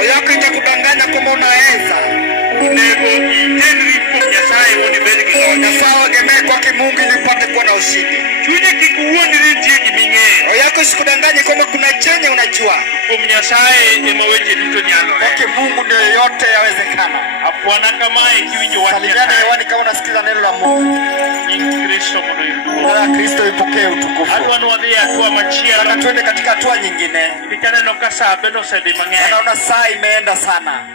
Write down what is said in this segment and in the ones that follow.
Oyako itakudanganya kama unaweza. Nafaa wagemee kwake Mungu ili upate kuwa na ushindi. Oyako isikudanganye kama kuna chenye unajua. Kwake Mungu ndio yote yawezekana. Salimiana hewani kama unasikiza neno la Mungu. Kristo ipokee utukufu. Na tuende katika hatua nyingine. Naona saa imeenda sana.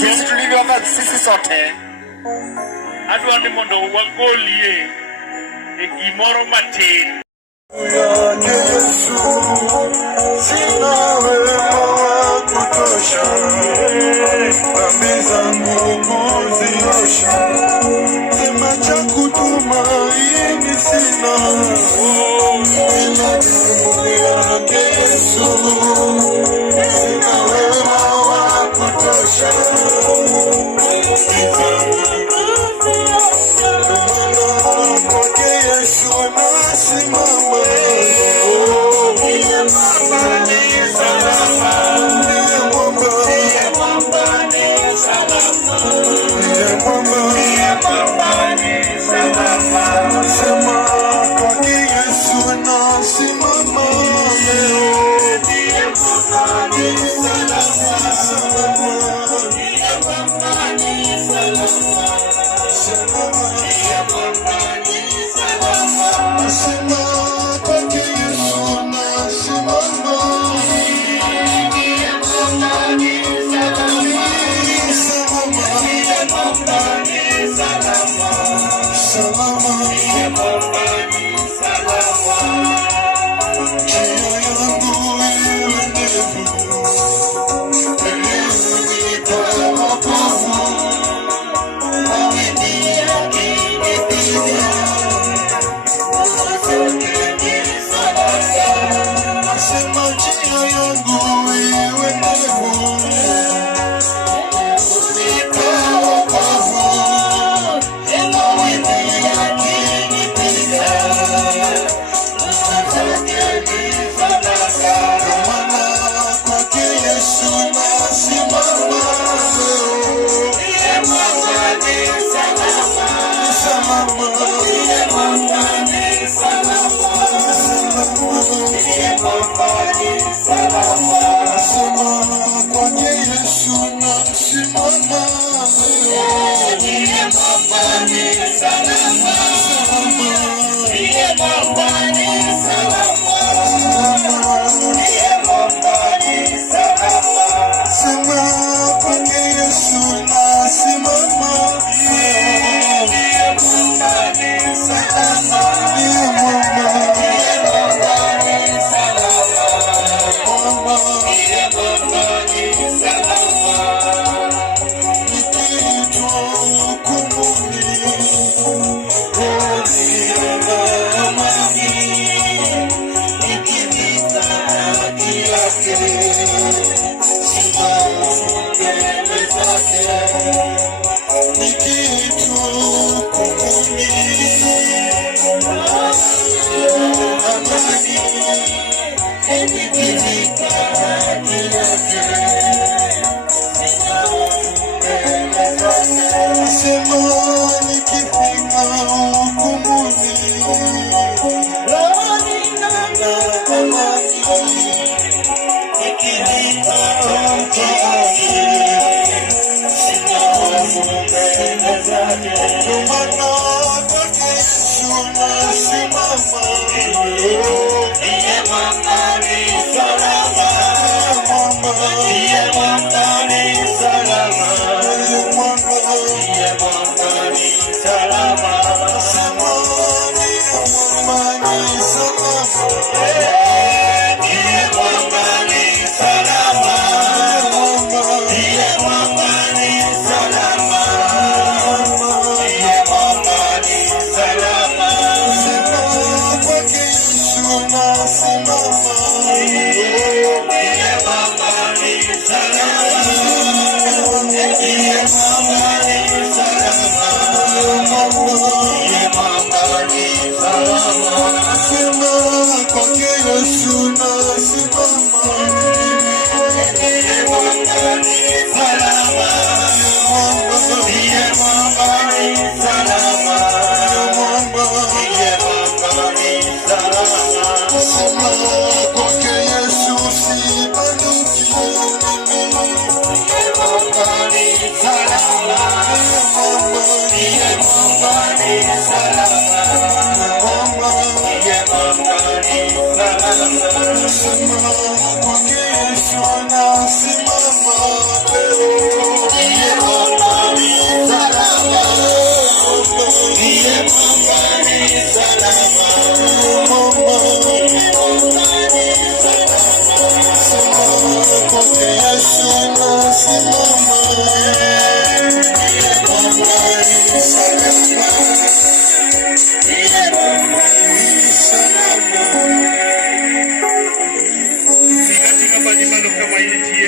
Sisi tulivyo hapa sisi sote. Yesu, sina wema wa kutosha, dhambi zangu kuziosha, sema cha kutumaini sina, ila damu yake Yesu, sina wema wa kutosha, kwake Yesu nasimama.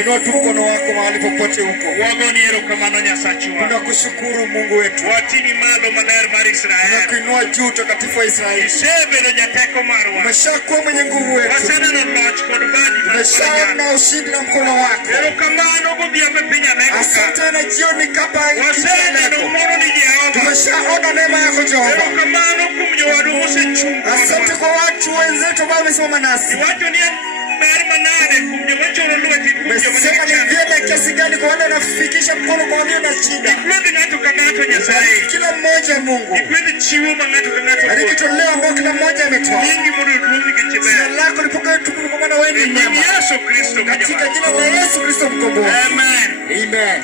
Inua tu mkono wako mahali popote huko. Tunakushukuru Mungu wetu. Tunakuinua juu utakatifu wa Israeli. Umeshakuwa mwenye nguvu wetu. Umeshaona ushindi na mkono wako. Asante na jioni kapa tumeshaona neema yako Jehova. Asante kwa watu wenzetu ambao wamesimama nasi. Umesema ni vyema kiasi gani kwa wale wanafikisha mkono kwa walio na shida. Kila mmoja Mungu. Bariki toleo ambao kila mmoja ametoa. Jina lako lipokewe tukufu kwa maana wewe ni mwema. Katika jina la Yesu Kristo mkombozi. Amen. Amen.